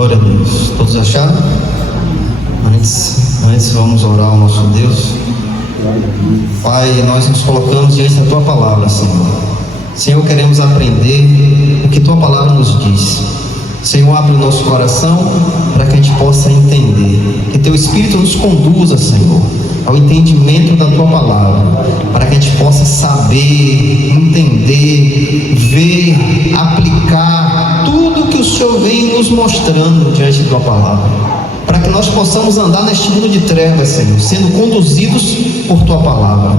Glória a Deus. Todos acharam? Antes vamos orar ao nosso Deus. Pai, nós nos colocamos diante da Tua palavra, Senhor. Senhor, queremos aprender o que Tua palavra nos diz. Senhor, abre o nosso coração para que a gente possa entender. Que Teu Espírito nos conduza, Senhor, ao entendimento da Tua palavra, para que a gente possa saber, entender, ver, aplicar tudo que o Senhor vem nos mostrando diante da Tua palavra, para que nós possamos andar neste mundo de trevas, Senhor, sendo conduzidos por Tua palavra.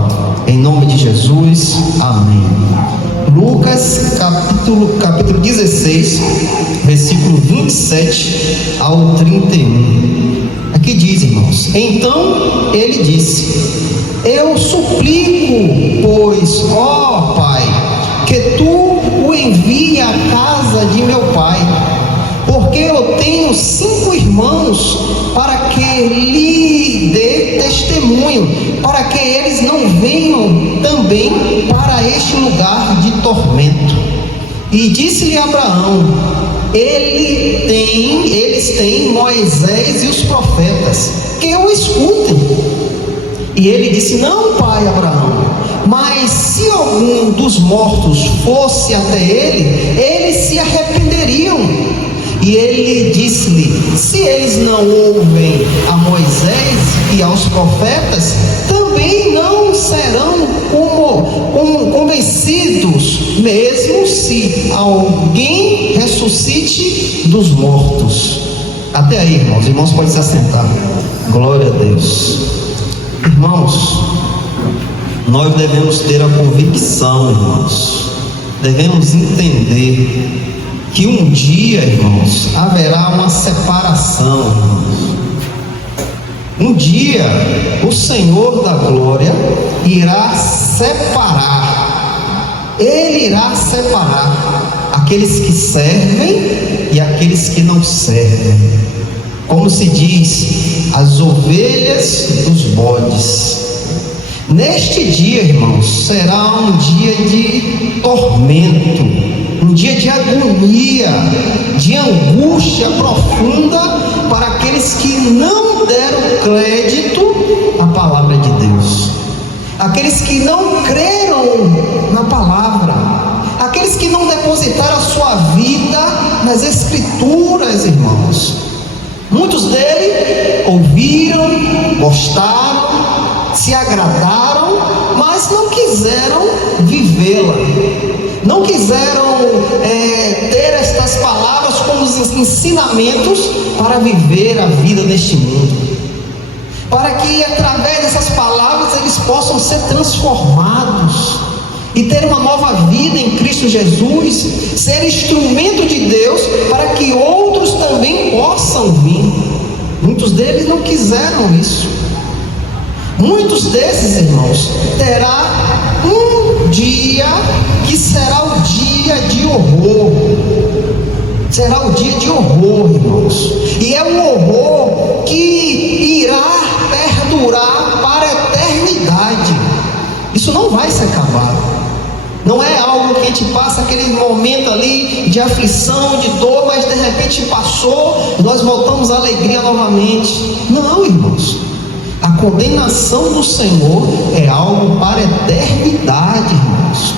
Em nome de Jesus, amém. Lucas capítulo 16, versículo 27 ao 31. Aqui diz, irmãos: então ele disse: eu suplico, pois, ó Pai, que tu o envie à casa de meu pai, porque eu tenho 5 irmãos, para que lhe dê testemunho, para que eles não venham também para este lugar de tormento. E disse-lhe Abraão: eles têm Moisés e os profetas, que o escutem. E ele disse: não, pai Abraão, mas se algum dos mortos fosse até ele, eles se arrependeriam. E ele disse-lhe: se eles não ouvem a Moisés e aos profetas, também não serão convencidos, mesmo se alguém ressuscite dos mortos. Até aí, irmãos. Irmãos, podem se assentar. Glória a Deus. Irmãos, nós devemos ter a convicção, irmãos, devemos entender que um dia, irmãos, haverá uma separação, irmãos. Um dia o Senhor da glória irá separar. Ele irá separar aqueles que servem e aqueles que não servem. Como se diz, as ovelhas dos bodes. Neste dia, irmãos, será um dia de tormento, um dia de agonia, de angústia profunda para aqueles que não deram crédito à palavra de Deus, aqueles que não creram na palavra, aqueles que não depositaram a sua vida nas Escrituras, irmãos. Muitos deles ouviram, gostaram, se agradaram, mas não quiseram vivê-la, não quiseram ter estas palavras como os ensinamentos para viver a vida neste mundo, para que através dessas palavras eles possam ser transformados e ter uma nova vida em Cristo Jesus, ser instrumento de Deus para que outros também possam vir. Muitos deles não quiseram isso. Muitos desses, irmãos, terá um dia que será o dia de horror. Será o dia de horror, irmãos. E é um horror que irá perdurar para a eternidade. Isso não vai se acabar. Não é algo que a gente passa aquele momento ali de aflição, de dor, mas de repente passou e nós voltamos à alegria novamente. Não, irmãos. A condenação do Senhor é algo para a eternidade, irmãos.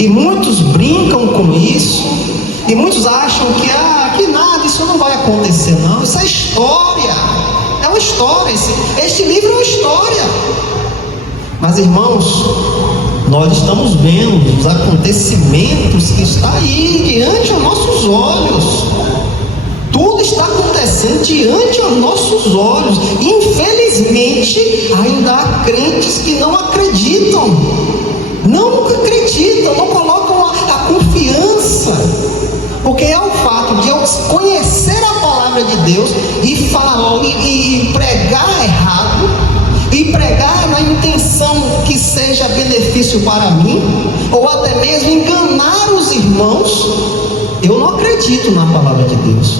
E muitos brincam com isso, e muitos acham que nada, isso não vai acontecer, não. Isso é história, é uma história. Este livro é uma história. Mas, irmãos, nós estamos vendo os acontecimentos que estão aí diante dos nossos olhos. Tudo está acontecendo diante dos nossos olhos. Infelizmente, ainda há crentes que não acreditam, não colocam a confiança, porque é o fato de eu conhecer a palavra de Deus e falar e pregar errado, e pregar na intenção que seja benefício para mim, ou até mesmo enganar os irmãos. Eu não acredito na palavra de Deus.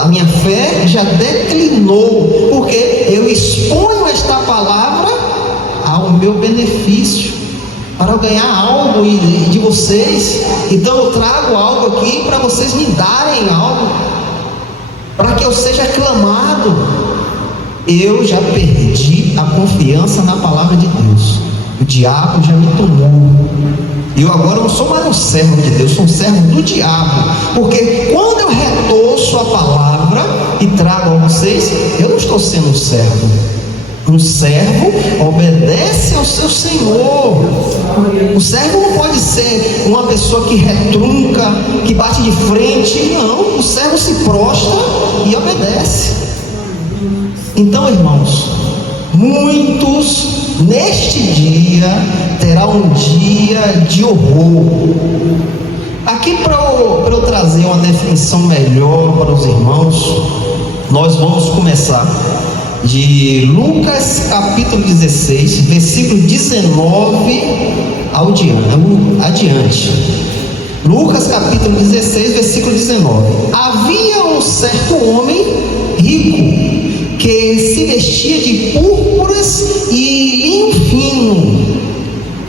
A minha fé já declinou, porque eu exponho esta palavra ao meu benefício, para eu ganhar algo de vocês. Então eu trago algo aqui para vocês me darem algo. para que eu seja aclamado. Eu já perdi a confiança na palavra de Deus. O diabo já me tomou. Eu agora não sou mais um servo de Deus, sou um servo do diabo. Porque quando eu retorço a palavra e trago a vocês, eu não estou sendo um servo. Um servo obedece ao seu Senhor. O servo não pode ser uma pessoa que retrunca, que bate de frente. Não, o servo se prostra e obedece. Então, irmãos, muitos neste dia terá um dia de horror. Aqui para eu trazer uma definição melhor para os irmãos, nós vamos começar de Lucas capítulo 16, versículo 19 adiante. Lucas capítulo 16, versículo 19. Havia um certo homem rico que se vestia de púrpuras e linho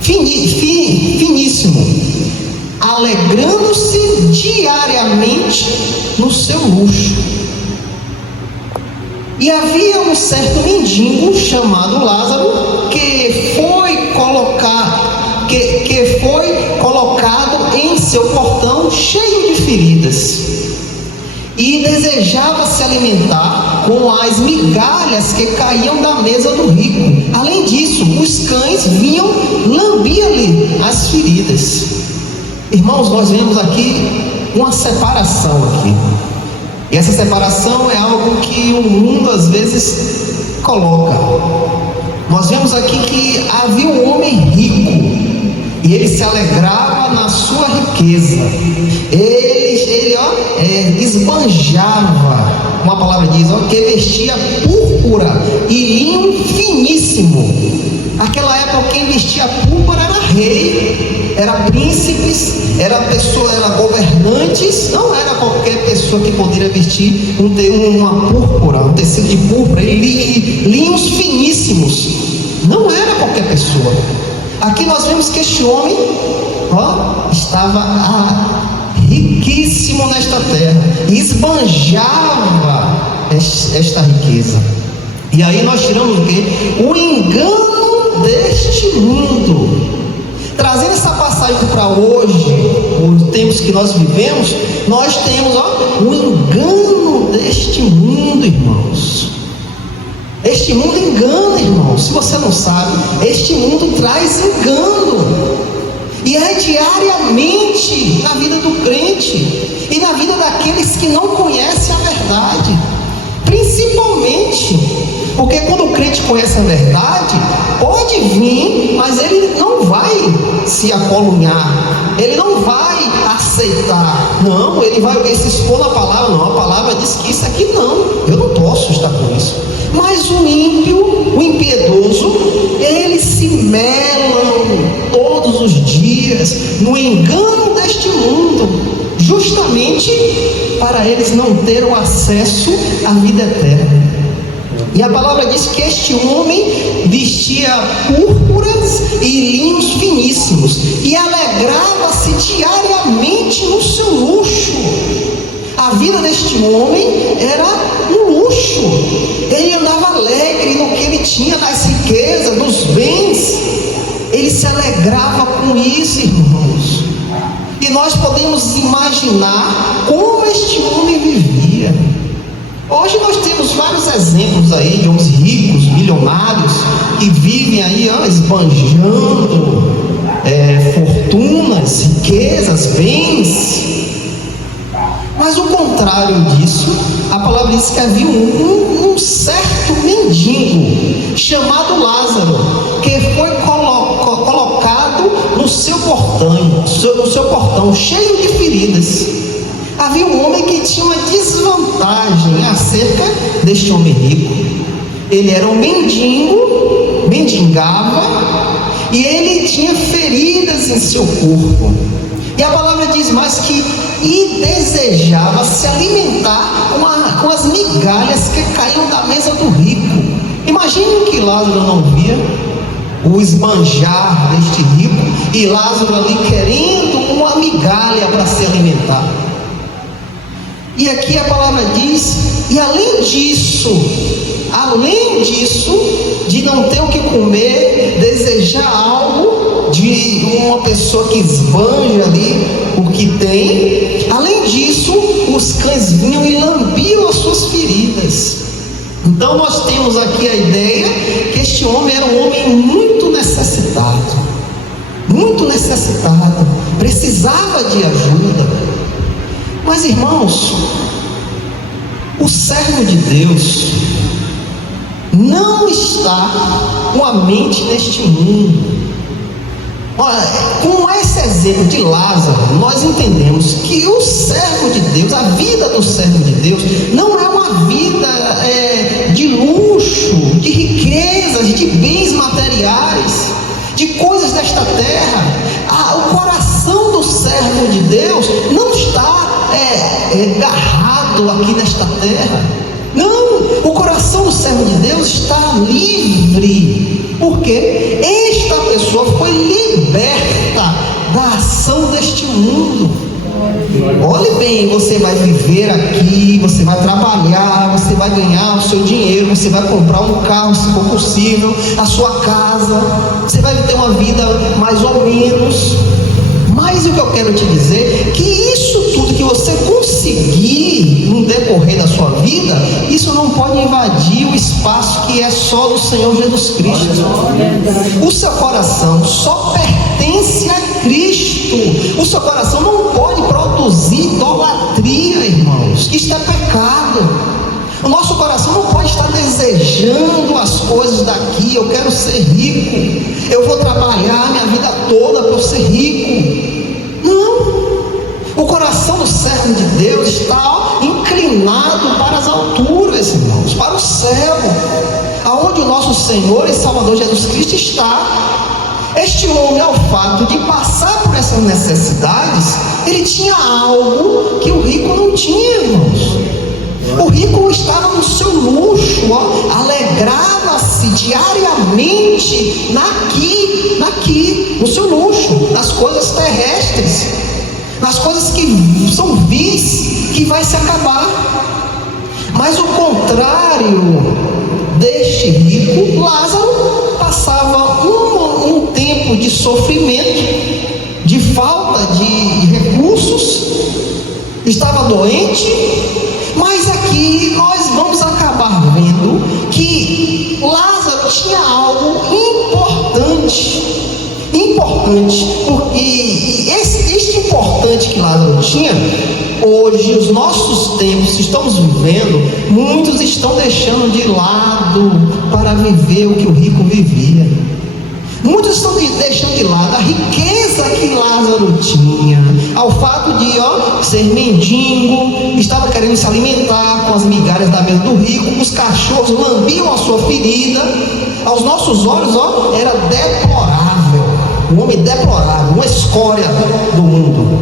finíssimo, alegrando-se diariamente no seu luxo. E havia um certo mendigo chamado Lázaro que foi colocado em seu portão cheio de feridas e desejava se alimentar com as migalhas que caíam da mesa do rico. Além disso, os cães vinham lamber-lhe as feridas. Irmãos, nós vemos aqui uma separação aqui. E essa separação é algo que o mundo às vezes coloca. Nós vemos aqui que havia um homem rico e ele se alegrava na sua riqueza. Ele esbanjava, uma palavra diz, que vestia púrpura e linho finíssimo. Naquela época quem vestia púrpura era rei, era príncipes, era governantes. Não era qualquer pessoa que poderia vestir uma púrpura, um tecido de púrpura e linhos finíssimos. Não era qualquer pessoa. Aqui nós vemos que este homem estava riquíssimo nesta terra, esbanjava esta riqueza. E aí nós tiramos o quê? O engano deste mundo. Trazendo essa passagem para hoje, os tempos que nós vivemos, nós temos o engano deste mundo, irmãos. Este mundo engana, irmãos. Se você não sabe, este mundo traz engano. E é diariamente na vida do crente e na vida daqueles que não conhecem a verdade. Principalmente porque quando o crente conhece a verdade, pode vir, mas ele não vai se acolunhar, ele não vai aceitar. Não, ele vai se expor na palavra. Não, a palavra diz que isso aqui não, eu não posso estar com isso. Mas o ímpio, o impiedoso, eles se melam todos os dias no engano deste mundo, justamente para eles não terem o acesso à vida eterna. E a palavra diz que este homem vestia púrpuras e linhos finíssimos e alegrava-se diariamente no seu luxo. A vida deste homem era um luxo. Ele andava alegre no que ele tinha, nas riquezas, nos bens. Ele se alegrava com isso, irmãos. E nós podemos imaginar como este homem vivia. Hoje nós temos vários exemplos aí de homens ricos, milionários, que vivem aí esbanjando fortunas, riquezas, bens. Mas o contrário disso, a palavra diz que havia um certo mendigo chamado Lázaro, que foi colocado no seu portão, cheio de feridas. Havia um homem que tinha uma desvantagem acerca deste homem rico. Ele era um mendigo, mendigava, e ele tinha feridas em seu corpo. E a palavra diz mais que desejava se alimentar com as migalhas que caíam da mesa do rico. Imagine que Lázaro não via o esbanjar deste rico, e Lázaro ali querendo uma migalha para se alimentar. E aqui a palavra diz e além disso, de não ter o que comer, desejar algo de uma pessoa que esbanja ali o que tem, além disso, os cães vinham e lambiam as suas feridas. Então nós temos aqui a ideia que este homem era um homem muito necessitado, precisava de ajuda. Mas irmãos, o servo de Deus não está com a mente neste mundo. Olha, com esse exemplo de Lázaro, nós entendemos que o servo de Deus, a vida do servo de Deus, não é uma vida de luxo, de riquezas, de bens materiais, de coisas desta terra. O coração do servo de Deus não está agarrado aqui nesta terra. Não, o coração do servo de Deus está livre, porque esta pessoa foi liberta da ação deste mundo. Olhe bem, você vai viver aqui, você vai trabalhar, você vai ganhar o seu dinheiro, você vai comprar um carro, se for possível, a sua casa, você vai ter uma vida mais ou menos. Mas o que eu quero te dizer é que isso tudo que você conseguir no decorrer da sua vida, isso não pode invadir o espaço que é só do Senhor Jesus Cristo. O seu coração só pertence a Cristo. O seu coração não pode produzir idolatria, irmãos, que isto é pecado. O nosso coração não pode estar desejando as coisas daqui. Eu quero ser rico, eu vou trabalhar minha vida toda para eu ser rico. Não, o coração do servo de Deus está inclinado para as alturas, irmãos, para o céu, aonde o nosso Senhor e Salvador Jesus Cristo está. Este homem, ao fato de passar por essas necessidades, ele tinha algo que o rico não tinha, irmãos. O rico estava no seu luxo, alegrava-se diariamente no seu luxo, nas coisas terrestres, nas coisas que são vis, que vai se acabar. Mas o contrário deste rico, Lázaro passava um tempo de sofrimento, de falta de recursos, estava doente. Mas aqui nós vamos acabar vendo que Lázaro tinha algo importante, porque este importante que Lázaro tinha, hoje, os nossos tempos que estamos vivendo, muitos estão deixando de lado para viver o que o rico vivia. Muitos estão deixando de lado a riqueza que Lázaro tinha, ao fato de ser mendigo, estava querendo se alimentar com as migalhas da mesa do rico, os cachorros lambiam a sua ferida. Aos nossos olhos, era deplorável, um homem deplorável, uma escória do mundo.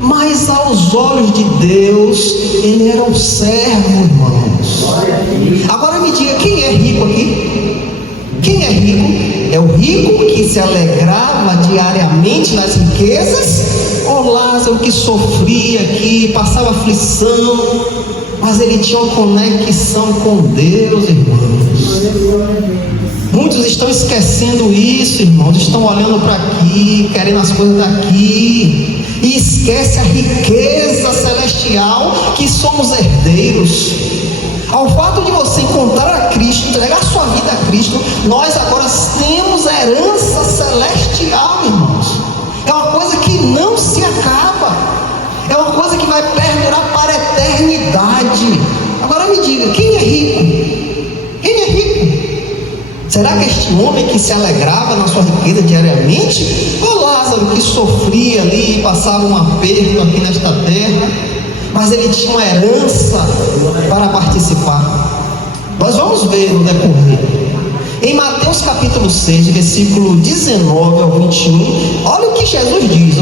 Mas aos olhos de Deus, ele era um servo, irmãos. Agora me diga, quem é rico aqui? Quem é rico? É o rico que se alegrava diariamente nas riquezas, ou Lázaro que sofria aqui, passava aflição, mas ele tinha uma conexão com Deus, irmãos. Muitos estão esquecendo isso, irmãos, estão olhando para aqui, querendo as coisas daqui, e esquece a riqueza celestial que somos herdeiros. Ao fato de você encontrar a Cristo, entregar sua vida a Cristo, nós agora temos herança celestial, irmãos. É uma coisa que não se acaba, é uma coisa que vai perdurar para a eternidade. Agora me diga, quem é rico? Quem é rico? Será que este homem que se alegrava na sua riqueza diariamente, ou Lázaro que sofria ali e passava um aperto aqui nesta terra, mas ele tinha uma herança para participar? Nós vamos ver no decorrer. Em Mateus capítulo 6, versículo 19 ao 21, olha o que Jesus diz,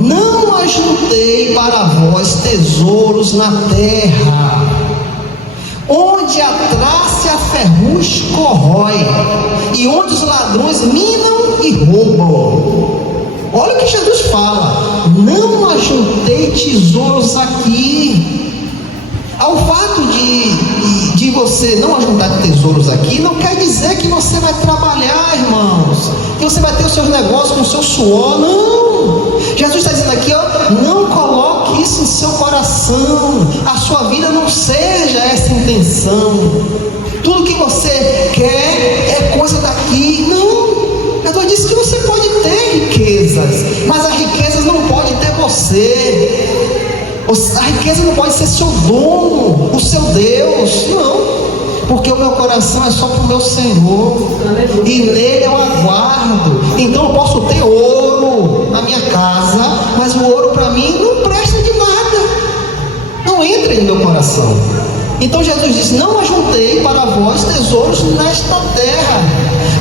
não ajuntei para vós tesouros na terra, onde a traça e a ferrugem corrói, e onde os ladrões minam e roubam. Olha o que Jesus fala: não ajuntei tesouros aqui. Ao fato de você não ajuntar tesouros aqui, não quer dizer que você vai trabalhar, irmãos, que você vai ter os seus negócios com o seu suor. Não. Jesus está dizendo aqui, ó, não coloque isso em seu coração. A sua vida não seja essa intenção. Tudo que você quer é coisa daqui. Não. Jesus disse que você pode ter riquezas, mas as riquezas não podem ter você. A riqueza não pode ser seu dono, o seu Deus. Não, porque o meu coração é só para o meu Senhor, e nele eu aguardo. Então eu posso ter ouro na minha casa, mas o ouro para mim não presta de nada, não entra no meu coração. Então Jesus disse: não ajuntei para vós tesouros nesta terra,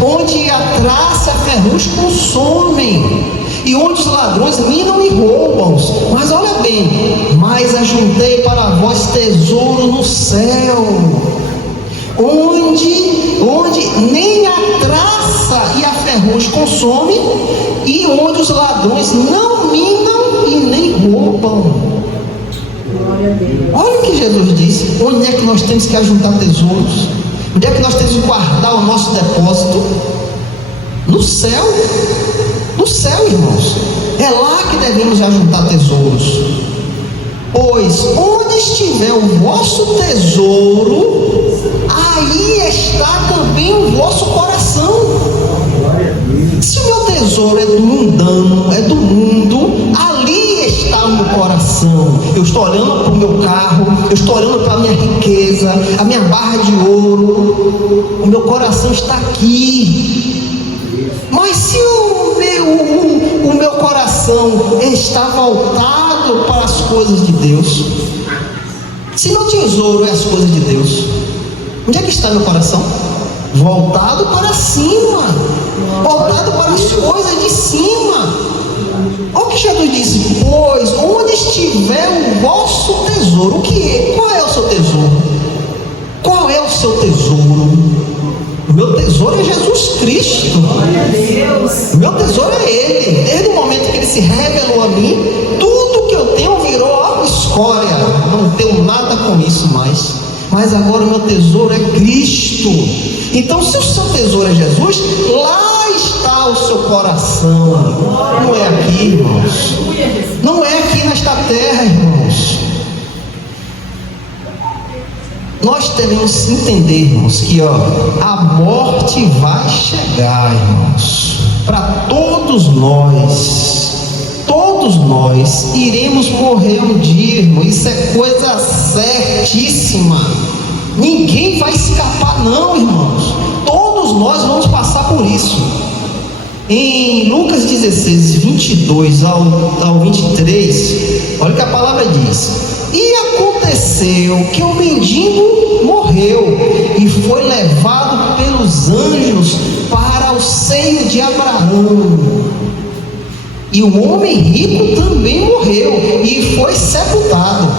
onde a traça e a ferrugem consomem, e onde os ladrões minam e roubam. Mas olha bem, mas ajuntei para vós tesouro no céu, onde nem a traça e a ferrugem consomem, e onde os ladrões não minam e nem roubam. Olha o que Jesus disse. Onde é que nós temos que ajuntar tesouros? Onde é que nós temos que guardar o nosso depósito? No céu. No céu, irmãos. É lá que devemos ajuntar tesouros. Pois onde estiver o vosso tesouro, aí está também o vosso coração. Se o meu tesouro é do mundano, é do mundo, ali está o meu coração. Eu estou olhando para o meu carro, eu estou olhando para a minha riqueza, a minha barra de ouro. O meu coração está aqui. Mas se o meu coração está voltado para as coisas de Deus, se meu tesouro é as coisas de Deus, onde é que está meu coração? Voltado para cima, voltado para as coisas de cima. Olha o que Jesus disse: pois onde estiver o vosso tesouro, o que é? Qual é o seu tesouro? Qual é o seu tesouro? O meu tesouro é Jesus Cristo. O meu tesouro é Ele. Desde o momento que Ele se revelou a mim, tudo que eu tenho virou escória. Não tenho nada com isso mais. Mas agora o meu tesouro é Cristo. Então, se o seu tesouro é Jesus, lá está o seu coração. Não é aqui, irmãos. Não é aqui nesta terra, irmãos. Nós devemos entender, irmãos, que a morte vai chegar, irmãos, para todos nós iremos morrer um dia, irmão. Isso é coisa certíssima. Ninguém vai escapar, não, irmãos. Todos nós vamos passar por isso. Em Lucas 16, 22 ao 23, olha o que a palavra diz: e aconteceu que o mendigo morreu e foi levado pelos anjos para o seio de Abraão. E o homem rico também morreu e foi sepultado.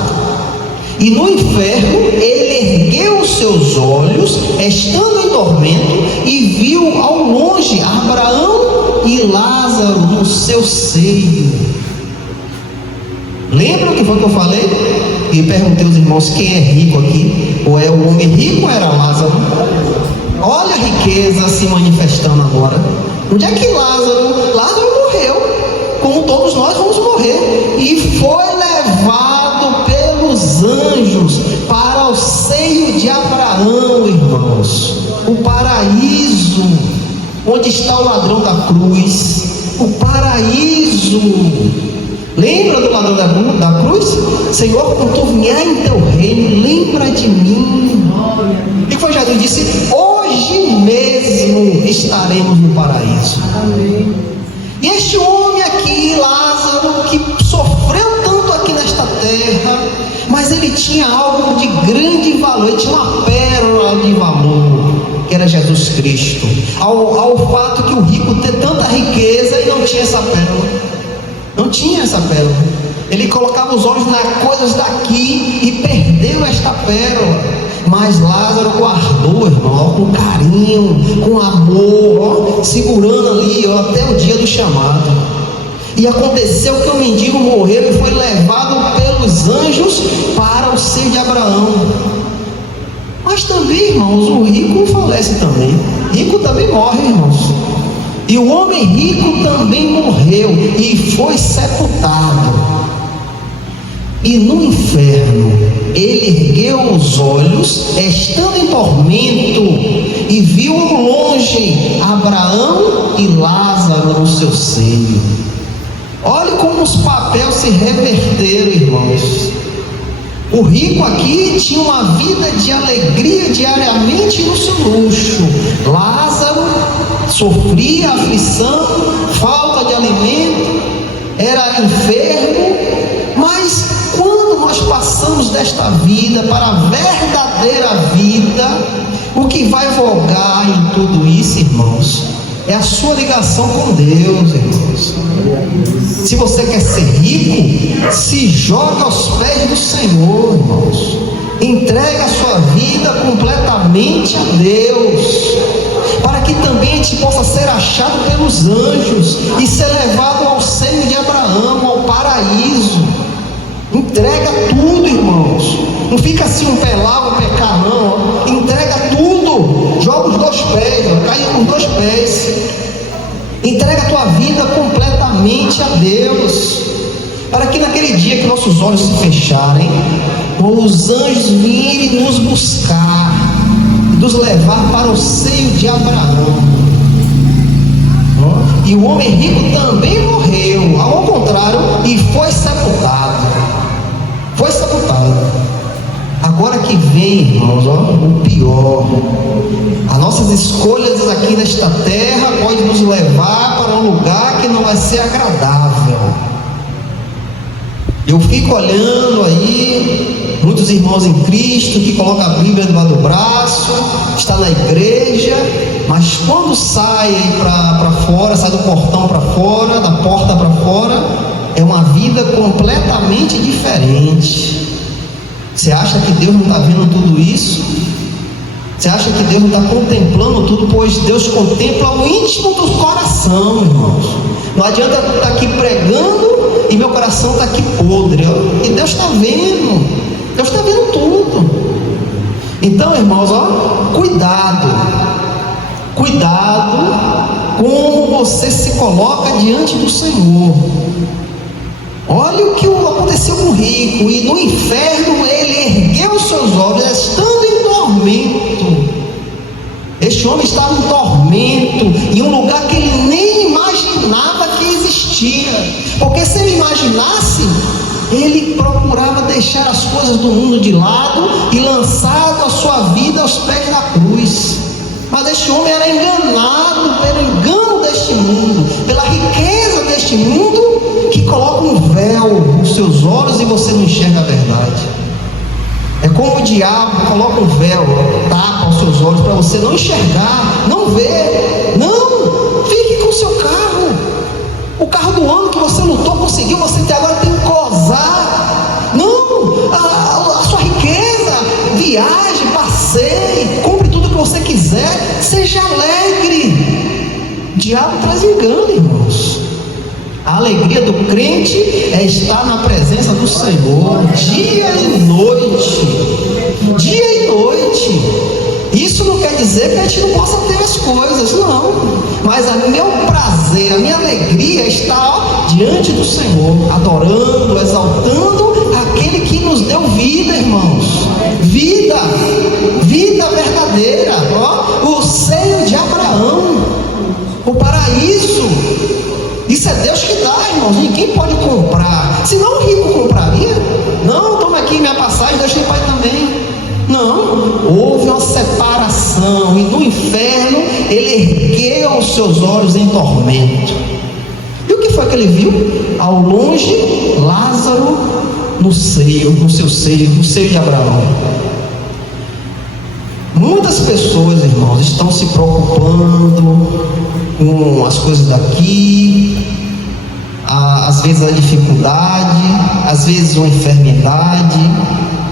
E no inferno ele ergueu os seus olhos, estando em tormento, e viu ao longe Abraão e Lázaro no seu seio. Lembra o que foi que eu falei? E perguntei aos irmãos: quem é rico aqui? Ou é o homem rico ou era Lázaro? Olha a riqueza se manifestando agora. Onde é que Lázaro morreu, como todos nós vamos morrer, e foi levado pelos anjos para o seio de Abraão, irmãos. O paraíso, onde está o ladrão da cruz. O paraíso. Lembra do ladrão da cruz? Senhor, quando tu vier em teu reino, lembra de mim. E foi Jesus disse: hoje mesmo estaremos no paraíso. Amém. E este homem aqui, Lázaro, que sofreu tanto aqui nesta terra, mas ele tinha algo de grande valor, ele tinha uma pérola de valor, que era Jesus Cristo. Ao fato que o rico ter tanta riqueza e não tinha essa pérola. Não tinha essa pérola. Ele colocava os olhos nas coisas daqui e perdeu esta pérola. Mas Lázaro guardou, irmão, com carinho, com amor, segurando ali até o dia do chamado. E aconteceu que o mendigo morreu e foi levado pelo pelos anjos para o seio de Abraão. Mas também, irmãos, o rico falece também. Rico também morre, irmãos. E o homem rico também morreu e foi sepultado. E no inferno ele ergueu os olhos, estando em tormento, e viu ao longe Abraão e Lázaro no seu seio. Olhe como os papéis se reverteram, irmãos. O rico aqui tinha uma vida de alegria diariamente no seu luxo. Lázaro sofria aflição, falta de alimento, era enfermo. Mas quando nós passamos desta vida para a verdadeira vida, o que vai vogar em tudo isso, irmãos, é a sua ligação com Deus, irmãos. Se você quer ser rico, se joga aos pés do Senhor, irmãos. Entrega a sua vida completamente a Deus, para que também a gente possa ser achado pelos anjos e ser levado ao seio de Abraão, ao paraíso. Entrega tudo, irmãos. Não fica assim um pé lá, um pé cá, não. Entrega tudo. Joga os dois pés, cai com os dois pés. Entrega a tua vida completamente a Deus, para que naquele dia que nossos olhos se fecharem, os anjos virem nos buscar, nos levar para o seio de Abraão. E o homem rico também morreu, ao contrário, e foi sepultado. Foi sepultado. Agora que vem, irmãos, o pior. As nossas escolhas aqui nesta terra podem nos levar para um lugar que não vai ser agradável. Eu fico olhando aí muitos irmãos em Cristo que colocam a Bíblia debaixo do braço, está na igreja, mas quando sai para fora, sai do portão para fora, da porta para fora, é uma vida completamente diferente. Você acha que Deus não está vendo tudo isso? Você acha que Deus não está contemplando tudo? Pois Deus contempla o íntimo do coração, irmãos. Não adianta eu estar aqui pregando e meu coração está aqui podre. E Deus está vendo. Deus está vendo tudo. Então, irmãos, cuidado. Cuidado como você se coloca diante do Senhor. Olha o que aconteceu com o rico. E no inferno ele ergueu os seus olhos, estando em tormento. Este homem estava em tormento, em um lugar que ele nem imaginava que existia. Porque se ele imaginasse, ele procurava deixar as coisas do mundo de lado e lançado a sua vida aos pés da cruz. Mas este homem era enganado pelo engano deste mundo, pela riqueza deste mundo, que coloca um véu nos seus olhos e você não enxerga a verdade. É como o diabo coloca um véu, tapa os seus olhos para você não enxergar, não ver. Não, fique com o seu carro. O carro do ano que você lutou, conseguiu, você agora tem que gozar. Não, a sua riqueza, viaje, passeie, compre tudo que você quiser, seja alegre. O diabo traz engano, irmãos. A alegria do crente é estar na presença do Senhor dia e noite. Dia e noite. Isso não quer dizer que a gente não possa ter as coisas, não. Mas o meu prazer, a minha alegria está diante do Senhor, adorando, exaltando aquele que nos deu vida, irmãos. Vida, vida verdadeira. O seio de Abraão, o paraíso. Isso é Deus que dá, irmãos. Ninguém pode comprar. Senão o rico compraria. Não, toma aqui minha passagem, deixa o pai também. Não, houve uma separação. E no inferno ele ergueu os seus olhos em tormento. E o que foi que ele viu? Ao longe, Lázaro no seio, no seu seio, no seio de Abraão. Muitas pessoas, irmãos, estão se preocupando com as coisas daqui, às vezes a dificuldade, às vezes uma enfermidade.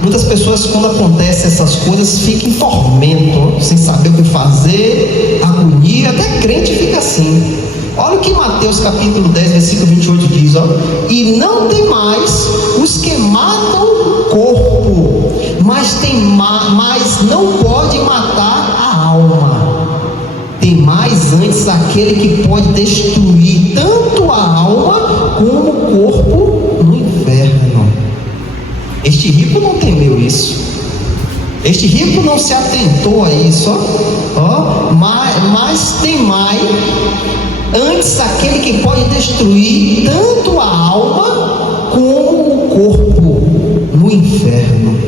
Muitas pessoas, quando acontecem essas coisas, ficam em tormento, sem saber o que fazer, agonia. Até crente fica assim. assim. Olha o que Mateus capítulo 10, versículo 28 diz, ó. E não tem mais os que matam o corpo, mas não pode matar a alma. Tem mais antes aquele que pode destruir tanto a alma como o corpo no inferno. Este rico não temeu isso. Este rico não se atentou a isso, ó. Mas tem mais antes aquele que pode destruir tanto a alma como o corpo no inferno.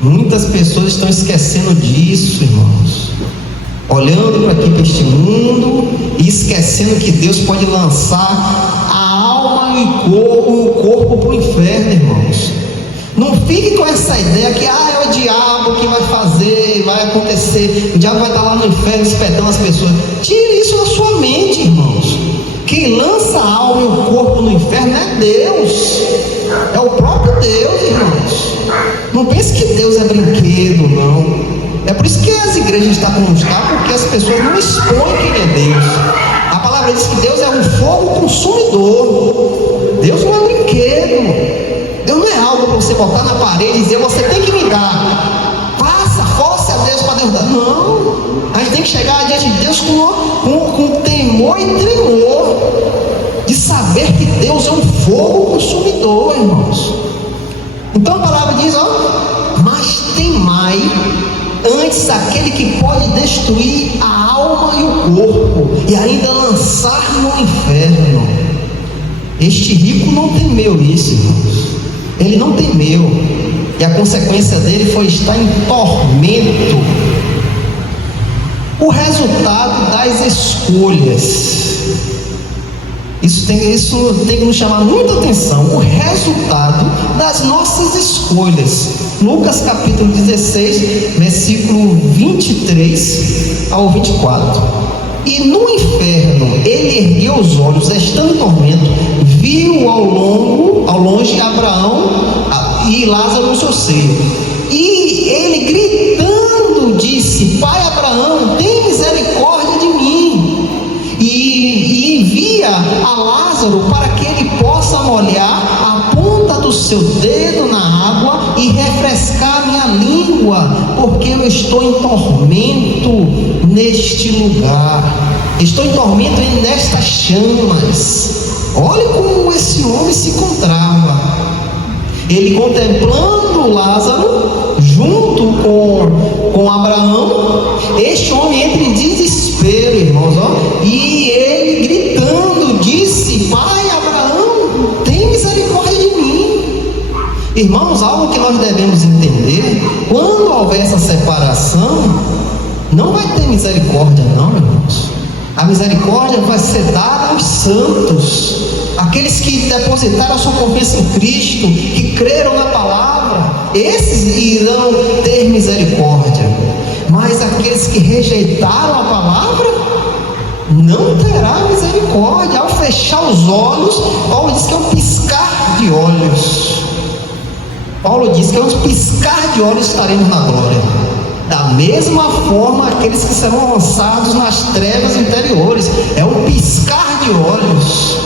Muitas pessoas estão esquecendo disso, irmãos, olhando para aqui, para este mundo, e esquecendo que Deus pode lançar a alma e o corpo para o inferno, irmãos. Não fique com essa ideia que é o diabo que vai fazer, vai acontecer, o diabo vai estar lá no inferno espetando as pessoas. Tire isso da sua mente, irmãos. Quem lança a alma e o corpo no inferno é Deus, é o próprio Deus, irmãos. Não pense que Deus é brinquedo, não. É por isso que as igrejas estão como estão, porque as pessoas não expõem quem é Deus. A palavra diz que Deus é um fogo consumidor. Deus não é brinquedo. Deus não é algo para você botar na parede e dizer, você tem que me dar. Faça, force a Deus para Deus dar. Não. A gente tem que chegar diante de Deus com temor e tremor, de saber que Deus é um fogo consumidor, irmãos. Então a palavra diz, mas temai antes aquele que pode destruir a alma e o corpo, e ainda lançar no inferno. Este rico não temeu isso, irmãos. Ele não temeu, e a consequência dele foi estar em tormento. O resultado das escolhas, isso tem que nos chamar muita atenção. O resultado das nossas escolhas. Lucas capítulo 16, versículo 23 ao 24. E no inferno ele ergueu os olhos, estando em tormento, viu ao longe Abraão e Lázaro no seu seio. E ele gritando disse, Pai Abraão, tem misericórdia de mim, e envia a Lázaro para que ele possa molhar a ponta do seu dedo na água e refrescar minha língua, porque eu estou em tormento neste lugar, estou em tormento nestas chamas. Olha como esse homem se encontrava. Ele contemplando Lázaro junto com Abraão. Este homem entra em desespero, irmãos, e ele gritando disse, Pai Abraão, tem misericórdia de mim. Irmãos, algo que nós devemos entender: quando houver essa separação, não vai ter misericórdia, não, irmãos. A misericórdia vai ser dada aos santos, aqueles que depositaram a sua confiança em Cristo, que creram na palavra. Esses irão ter misericórdia. Mas aqueles que rejeitaram a palavra não terá misericórdia. Ao fechar os olhos, Paulo diz que é um piscar de olhos. Paulo diz que é um piscar de olhos estaremos na glória. Da mesma forma, aqueles que serão lançados nas trevas interiores, é um piscar de olhos.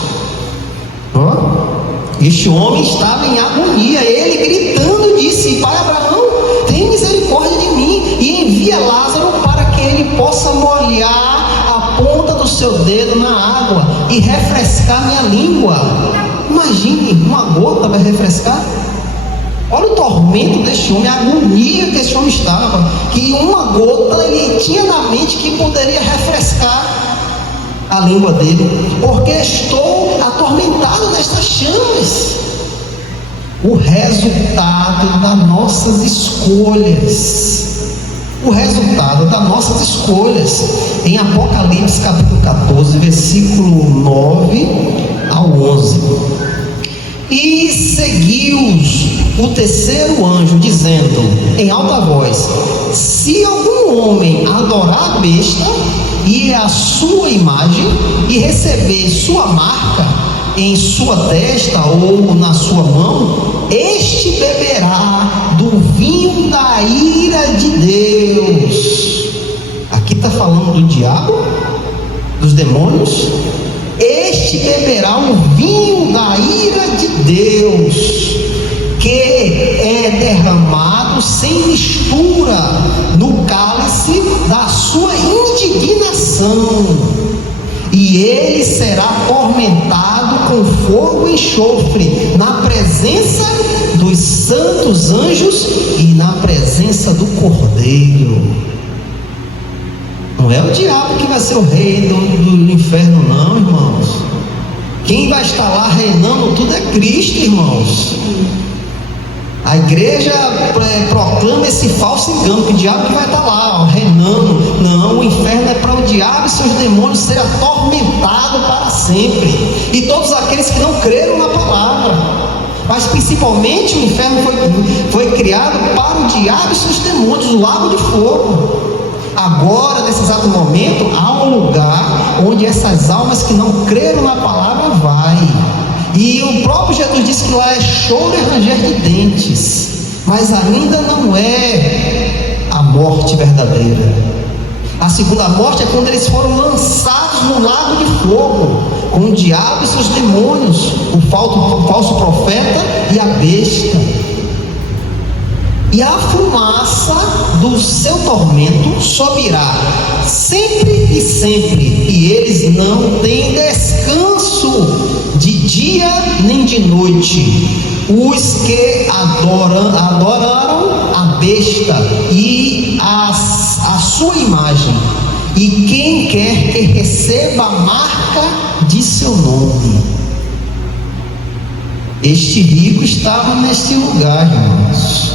Este homem estava em agonia. Ele gritando disse, Pai Abraão, tem misericórdia de mim, e envia Lázaro para que ele possa molhar a ponta do seu dedo na água e refrescar minha língua. Imagine, uma gota vai refrescar? Olha o tormento deste homem, a agonia que esse homem estava, que uma gota ele tinha na mente que poderia refrescar a língua dele, porque estou atormentado nestas chamas. O resultado das nossas escolhas, em Apocalipse capítulo 14, versículo 9 ao 11. E seguiu-os o terceiro anjo, dizendo em alta voz: se algum homem adorar a besta e a sua imagem, e receber sua marca em sua testa ou na sua mão, este beberá do vinho da ira de Deus. Aqui está falando do diabo, dos demônios, este beberá o vinho da ira de Deus, que é derramado sem mistura no cálice da sua indignação, e ele será atormentado com fogo e enxofre na presença dos santos anjos e na presença do Cordeiro. Não é o diabo que vai ser o rei do inferno, não, irmãos. Quem vai estar lá reinando tudo é Cristo, irmãos. A igreja proclama esse falso engano, que o diabo que vai estar lá, reinando. Não, o inferno é para o diabo e seus demônios serem atormentados para sempre, e todos aqueles que não creram na palavra. Mas principalmente o inferno foi criado para o diabo e seus demônios, o lago de fogo. Agora, nesse exato momento, há um lugar onde essas almas que não creram na palavra vai. E o próprio Jesus disse que lá é choro e ranger de dentes, mas ainda não é a morte verdadeira. A segunda morte é quando eles foram lançados no lago de fogo, com o diabo e seus demônios, o falso profeta e a besta. E a fumaça do seu tormento subirá sempre e sempre, e eles não têm descanso de dia nem de noite, os que adoraram a besta e a sua imagem, e quem quer que receba a marca de seu nome. Este rico estava neste lugar, irmãos.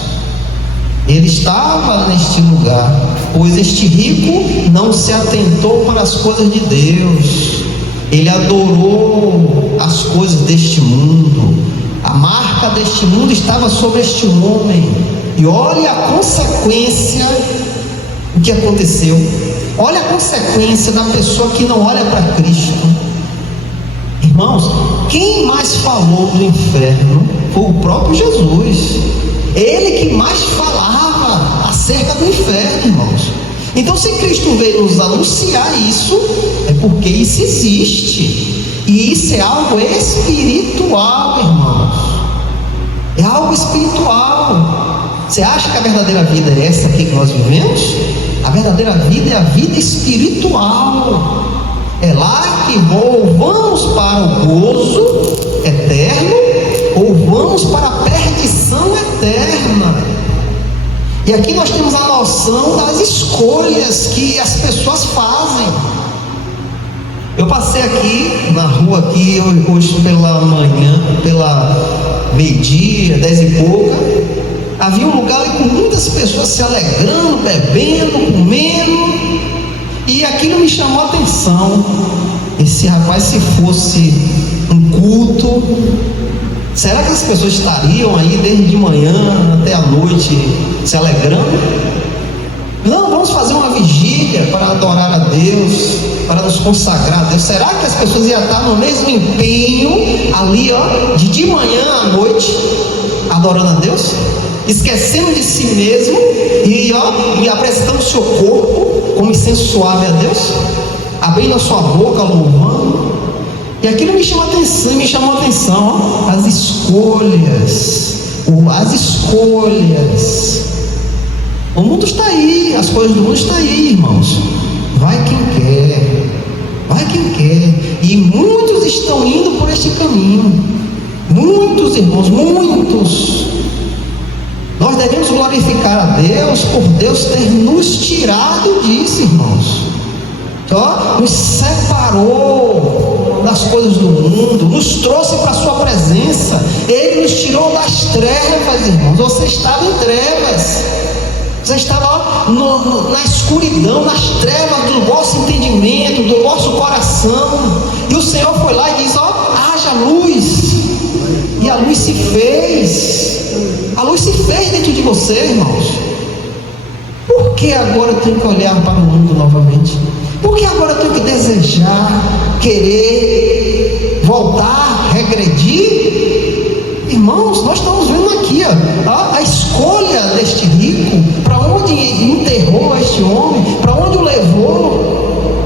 Ele estava neste lugar, pois este rico não se atentou para as coisas de Deus. Ele adorou as coisas deste mundo. A marca deste mundo estava sobre este homem. E olha a consequência do que aconteceu. Olha a consequência da pessoa que não olha para Cristo. Irmãos, quem mais falou do inferno foi o próprio Jesus. Ele que mais falava acerca do inferno, irmãos. Então, se Cristo veio nos anunciar isso, é porque isso existe. E isso é algo espiritual, irmãos. É algo espiritual. Você acha que a verdadeira vida é essa aqui que nós vivemos? A verdadeira vida é a vida espiritual. É lá que ou vamos para o gozo eterno, ou vamos para a perdição eterna. E aqui nós temos a noção das escolhas que as pessoas fazem. Eu passei aqui na rua aqui hoje pela manhã, pela meio-dia, 10 e pouca. Havia um lugar ali com muitas pessoas se alegrando, bebendo, comendo, e aquilo me chamou a atenção. Esse rapaz, se fosse um culto, será que as pessoas estariam aí desde de manhã até a noite se alegrando? Não, vamos fazer uma vigília para adorar a Deus, para nos consagrar a Deus. Será que as pessoas iam estar no mesmo empenho ali, de manhã à noite, adorando a Deus, esquecendo de si mesmo e apresentando o seu corpo como incenso suave a Deus, abrindo a sua boca, louvando? E aquilo me chamou a atenção, as escolhas. O mundo está aí, as coisas do mundo estão aí, irmãos. Vai quem quer. E muitos estão indo por este caminho. Muitos, irmãos, muitos. Nós devemos glorificar a Deus por Deus ter nos tirado disso, irmãos. Nos separou das coisas do mundo, nos trouxe para a sua presença. Ele nos tirou das trevas, irmãos. Você estava em trevas, você estava na escuridão, nas trevas do vosso entendimento, do vosso coração, e o Senhor foi lá e diz: haja luz, e a luz se fez. A luz se fez dentro de você, irmãos. Por que agora eu tenho que olhar para o mundo novamente? Por que agora eu tenho que desejar, querer, voltar, regredir? Irmãos, nós estamos vendo aqui a escolha deste rico, para onde enterrou este homem, para onde o levou.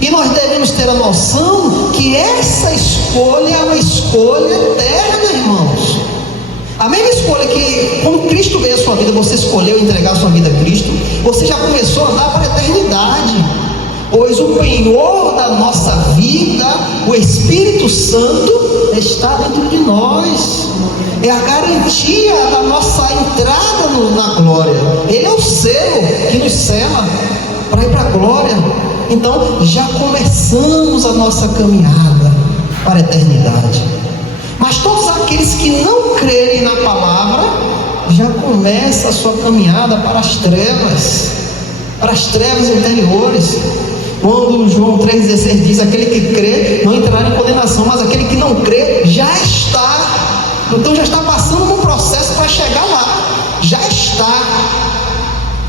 E nós devemos ter a noção que essa escolha é uma escolha eterna, irmãos. A mesma escolha que, quando Cristo veio à sua vida, você escolheu entregar a sua vida a Cristo, você já começou a andar para a eternidade, pois o penhor da nossa vida, o Espírito Santo, está dentro de nós. É a garantia da nossa entrada na glória. Ele é o selo que nos sela para ir para a glória. Então já começamos a nossa caminhada para a eternidade. Mas todos aqueles que não crerem na palavra já começam a sua caminhada para as trevas interiores. Quando João 3,16 diz: aquele que crê não entrará em condenação, mas aquele que não crê já está. Então já está passando por um processo para chegar lá. Já está.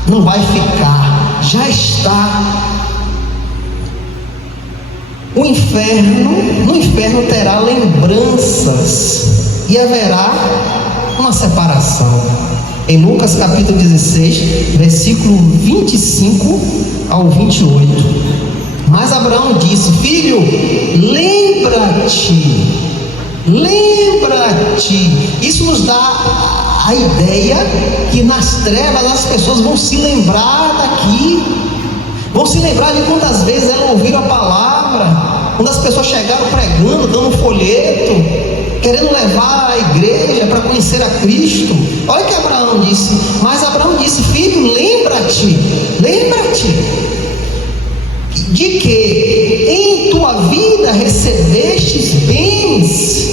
Não vai ficar. Já está. No inferno terá lembranças e haverá uma separação. Em Lucas capítulo 16, versículo 25 ao 28. Mas Abraão disse: filho, lembra-te. Isso nos dá a ideia que nas trevas as pessoas vão se lembrar daqui, vão se lembrar de quantas vezes elas ouviram a palavra, quando as pessoas chegaram pregando, dando folheto, querendo levar a igreja para conhecer a Cristo. Olha o que Abraão disse. Mas Abraão disse: filho, lembra-te de que em tua vida recebestes bens,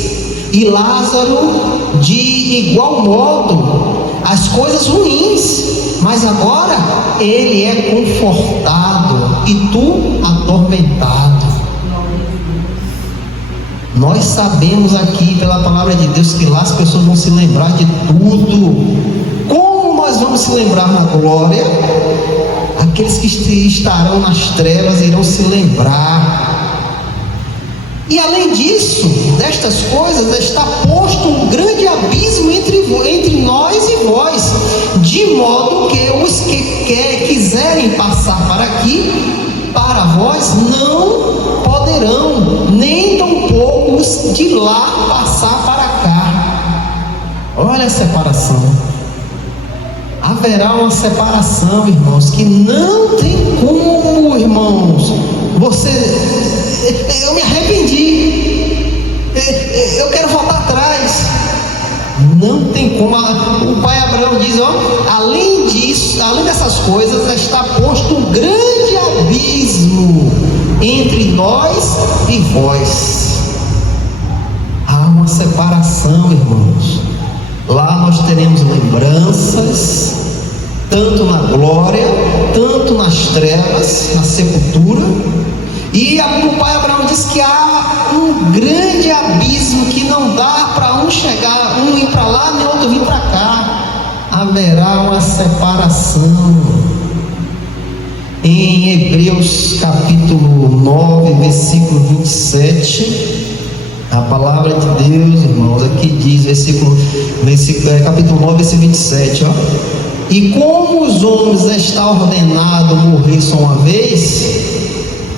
e Lázaro de igual modo as coisas ruins, mas agora ele é confortado e tu atormentado. Nós sabemos aqui pela palavra de Deus que lá as pessoas vão se lembrar de tudo. Como nós vamos se lembrar na glória? Aqueles que estarão nas trevas irão se lembrar. E além disso, destas coisas, está posto um grande abismo entre nós e vós, de modo que os que quiserem passar para aqui, para vós, não poderão, nem tampouco os de lá passar para cá. Olha a separação. Haverá uma separação, irmãos, que não tem como, irmãos. Eu me arrependi, eu quero voltar atrás. Não tem como. O pai Abraão diz: além disso, além dessas coisas, está posto um grande abismo entre nós e vós. Há uma separação, irmãos. Lá nós teremos lembranças, tanto na glória, tanto nas trevas, na sepultura. E o pai Abraão diz que há um grande abismo que não dá para um chegar, um ir para lá, nem outro vir para cá. Haverá uma separação. Em Hebreus capítulo 9, versículo 27, a palavra de Deus, irmãos, aqui diz, capítulo 9, versículo 27, e como os homens está ordenado morrer só uma vez,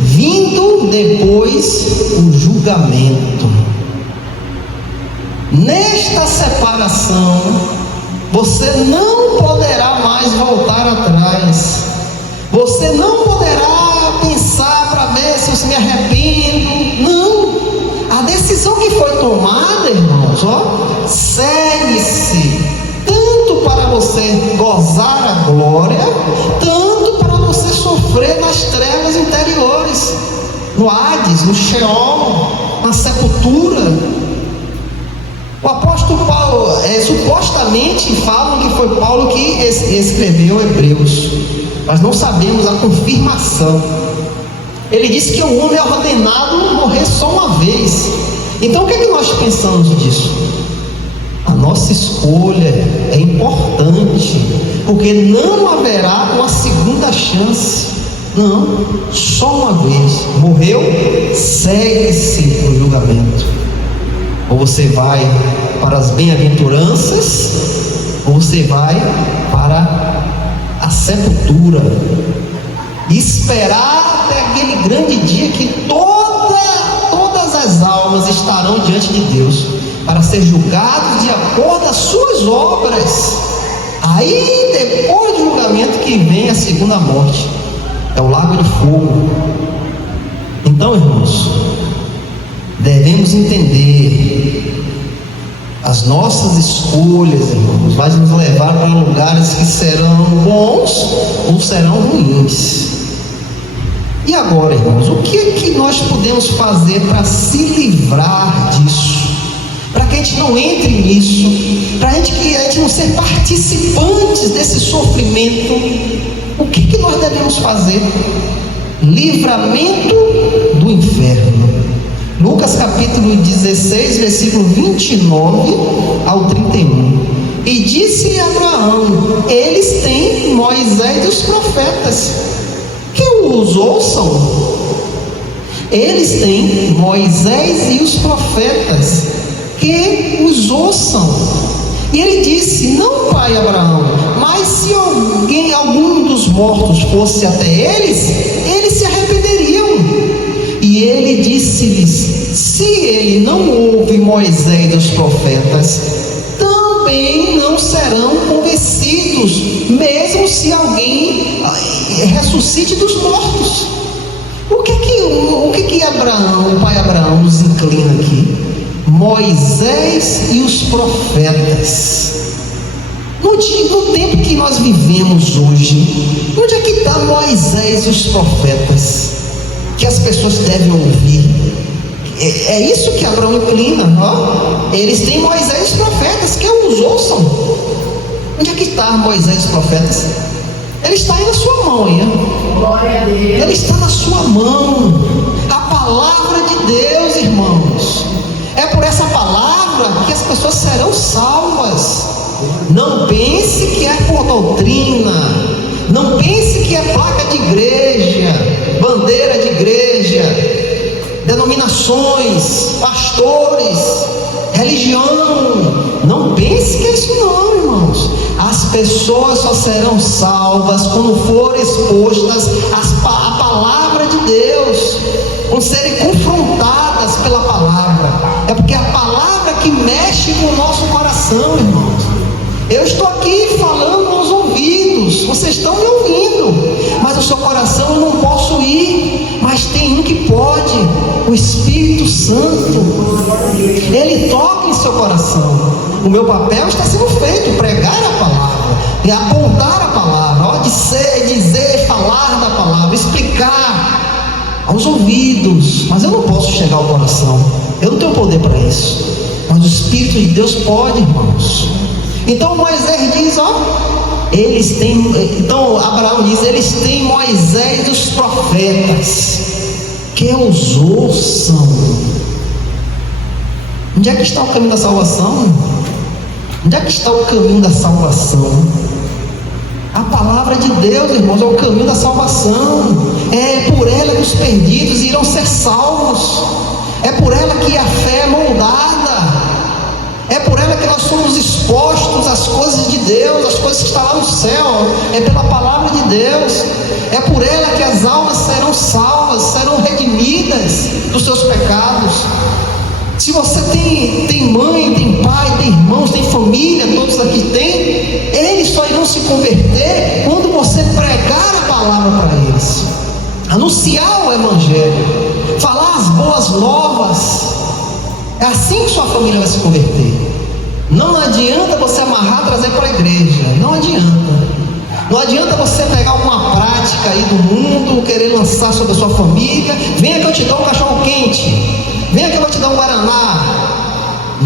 vindo depois o julgamento. Nesta separação, você não poderá mais voltar atrás. Você não poderá pensar para ver se eu me arrependo. Não. A decisão que foi tomada, irmãos, segue-se tanto para você gozar a glória, tanto para você sofrer nas trevas interiores, no Hades, no Sheol, na sepultura. O apóstolo Paulo, supostamente falam que foi Paulo que escreveu Hebreus, mas não sabemos a confirmação. Ele disse que o homem é ordenado morrer só uma vez. Então o que é que nós pensamos disso? A nossa escolha é importante, porque não haverá uma segunda chance. Não, só uma vez. Morreu, segue-se para o julgamento. Ou você vai para as bem-aventuranças, ou você vai para a sepultura. Esperar até aquele grande dia que todo diante de Deus, para ser julgados de acordo às suas obras. Aí, depois do julgamento, que vem a segunda morte, é o lago de fogo. Então, irmãos, devemos entender: as nossas escolhas, irmãos, vai nos levar para lugares que serão bons ou serão ruins. E agora, irmãos, o que é que nós podemos fazer para se livrar disso? Para que a gente não entre nisso, para que a gente não ser participantes desse sofrimento. O que nós devemos fazer? Livramento do inferno. Lucas capítulo 16, versículo 29 ao 31. E disse a Abraão: eles têm Moisés e os profetas, que os ouçam. Eles têm Moisés e os profetas, que os ouçam. E ele disse: não, pai Abraão, mas se algum dos mortos fosse até eles se arrependeriam. E ele disse-lhes: se ele não ouve Moisés e os profetas, também não serão convencidos, mesmo se alguém ressuscite dos mortos. O que Abraão, o pai Abraão, nos inclina aqui? Moisés e os profetas. No tempo que nós vivemos hoje, onde é que está Moisés e os profetas que as pessoas devem ouvir? É isso que Abraão inclina, ó. Eles têm Moisés e os profetas, que os ouçam. Onde é que está Moisés e os profetas? Ele está aí na sua mão, Glória a Deus. Ele está na sua mão. A palavra de Deus, irmãos. É por essa palavra que as pessoas serão salvas. Não pense que é por doutrina. Não pense que é placa de igreja, bandeira de igreja, denominações, pastores, religião. Não pense que é isso não, irmãos. As pessoas só serão salvas quando forem expostas à palavra de Deus, quando serem confrontadas pela palavra. É porque é a palavra que mexe com o nosso coração, irmãos. Eu estou aqui falando aos ouvidos, vocês estão me ouvindo, mas o seu coração eu não posso ir. Mas tem um que pode, o Espírito Santo. Ele toca em seu coração. O meu papel está sendo feito: pregar a palavra e apontar a palavra, dizer, falar da palavra, explicar aos ouvidos. Mas eu não posso chegar ao coração, eu não tenho poder para isso. Mas o Espírito de Deus pode, irmãos. Então Moisés diz, então Abraão diz: eles têm Moisés e os profetas, que os ouçam. Onde é que está o caminho da salvação? Onde é que está o caminho da salvação? A palavra de Deus, irmãos, é o caminho da salvação. É por ela que os perdidos irão ser salvos. É por ela que a fé é moldada. É por ela que nós somos expostos às coisas de Deus, às coisas que estão lá no céu. É pela palavra de Deus. É por ela que as almas serão salvas, serão redimidas dos seus pecados. Se você tem mãe, tem pai, tem irmãos, tem família, todos aqui têm, eles só irão se converter quando você pregar a palavra para eles, anunciar o Evangelho, falar as boas novas. É assim que sua família vai se converter. Não adianta você amarrar, trazer para a igreja. Não adianta. Não adianta você pegar alguma prática aí do mundo, querer lançar sobre a sua família. Venha que eu te dou um cachorro quente. Venha que eu vou te dar um guaraná.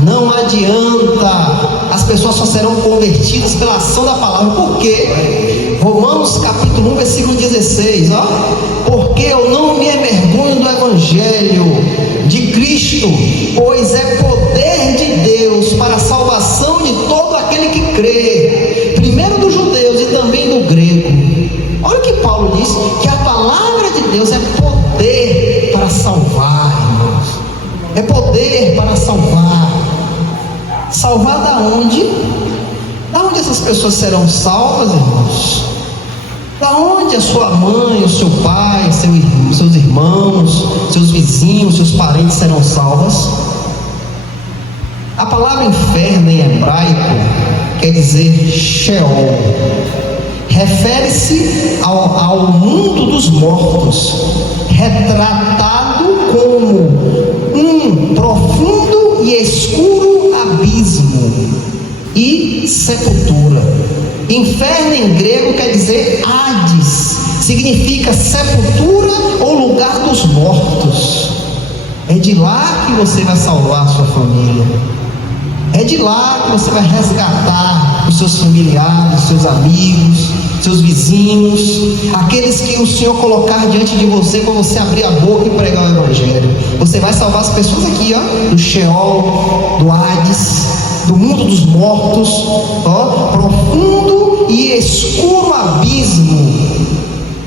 Não adianta. As pessoas só serão convertidas pela ação da palavra. Por quê? Romanos capítulo 1, versículo 16, porque eu não me envergonho do Evangelho de Cristo, pois é poder de Deus para a salvação de todo aquele que crê, primeiro dos judeus e também do grego. Olha o que Paulo diz, que a palavra de Deus é poder para salvar, irmãos. É poder para salvar. Salvar da onde? Da onde essas pessoas serão salvas, irmãos? Da onde a sua mãe, o seu pai, seus irmãos, seus vizinhos, seus parentes serão salvos? A palavra inferno em hebraico quer dizer Sheol. Refere-se ao mundo dos mortos, retratado como um profundo e escuro abismo e sepultura. Inferno em grego quer dizer Hades, significa sepultura ou lugar dos mortos. É de lá que você vai salvar a sua família. É de lá que você vai resgatar os seus familiares, os seus amigos, seus vizinhos, aqueles que o Senhor colocar diante de você quando você abrir a boca e pregar o Evangelho. Você vai salvar as pessoas aqui, ó, do Sheol, do Hades, do mundo dos mortos, ó, profundo e escuro abismo.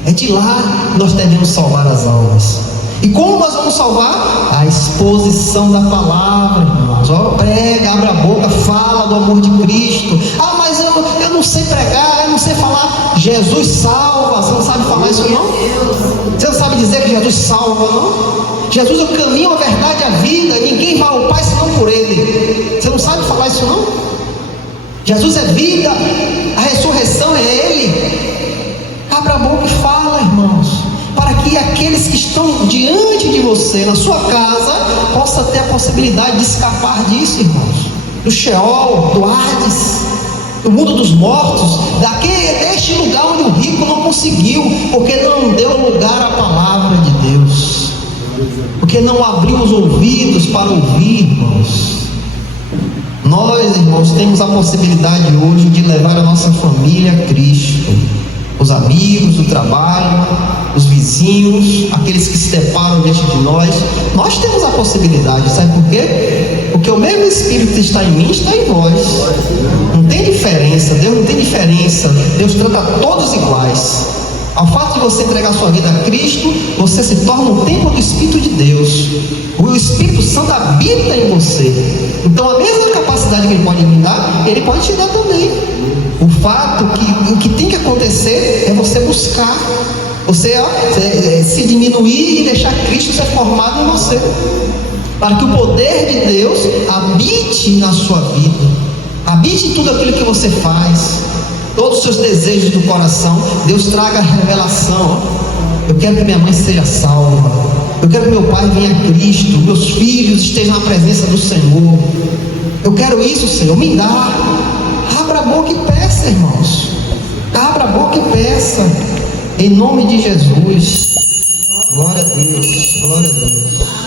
É de lá que nós devemos salvar as almas. E como nós vamos salvar? A exposição da palavra, irmãos. Ó, prega, abre a boca, fala do amor de Cristo. Ah, mas eu não sei pregar, eu não sei falar. Jesus salva. Você não sabe falar isso não? Você não sabe dizer que Jesus salva não? Jesus é o caminho, a verdade, a vida. Ninguém vai ao Pai senão por Ele. Você não sabe falar isso não? Jesus é vida, a ressurreição é Ele. Abra a boca e fala, irmãos, para que aqueles que estão diante de você, na sua casa, possa ter a possibilidade de escapar disso, irmãos, do Sheol, do Hades, do mundo dos mortos, deste lugar onde o rico não conseguiu, porque não deu lugar à palavra de Deus, porque não abriu os ouvidos para ouvir, irmãos. Nós, irmãos, temos a possibilidade hoje de levar a nossa família a Cristo, os amigos do trabalho, os vizinhos, aqueles que se deparam diante de nós. Nós temos a possibilidade, sabe por quê? Porque o mesmo Espírito que está em mim está em vós. Não tem diferença, Deus não tem diferença. Deus trata todos iguais. Ao fato de você entregar sua vida a Cristo, você se torna um templo do Espírito de Deus. O Espírito Santo habita em você. Então a mesma capacidade que Ele pode me dar, Ele pode te dar também. O fato que o que tem que acontecer é você buscar, você se diminuir e deixar Cristo ser formado em você, para que o poder de Deus habite na sua vida, habite em tudo aquilo que você faz, todos os seus desejos do coração. Deus traga a revelação. Eu quero que minha mãe seja salva, eu quero que meu pai venha a Cristo, meus filhos estejam na presença do Senhor. Eu quero isso, Senhor, me dá. Abra a boca e peça, irmãos. Abra a boca e peça, em nome de Jesus. Glória a Deus, glória a Deus.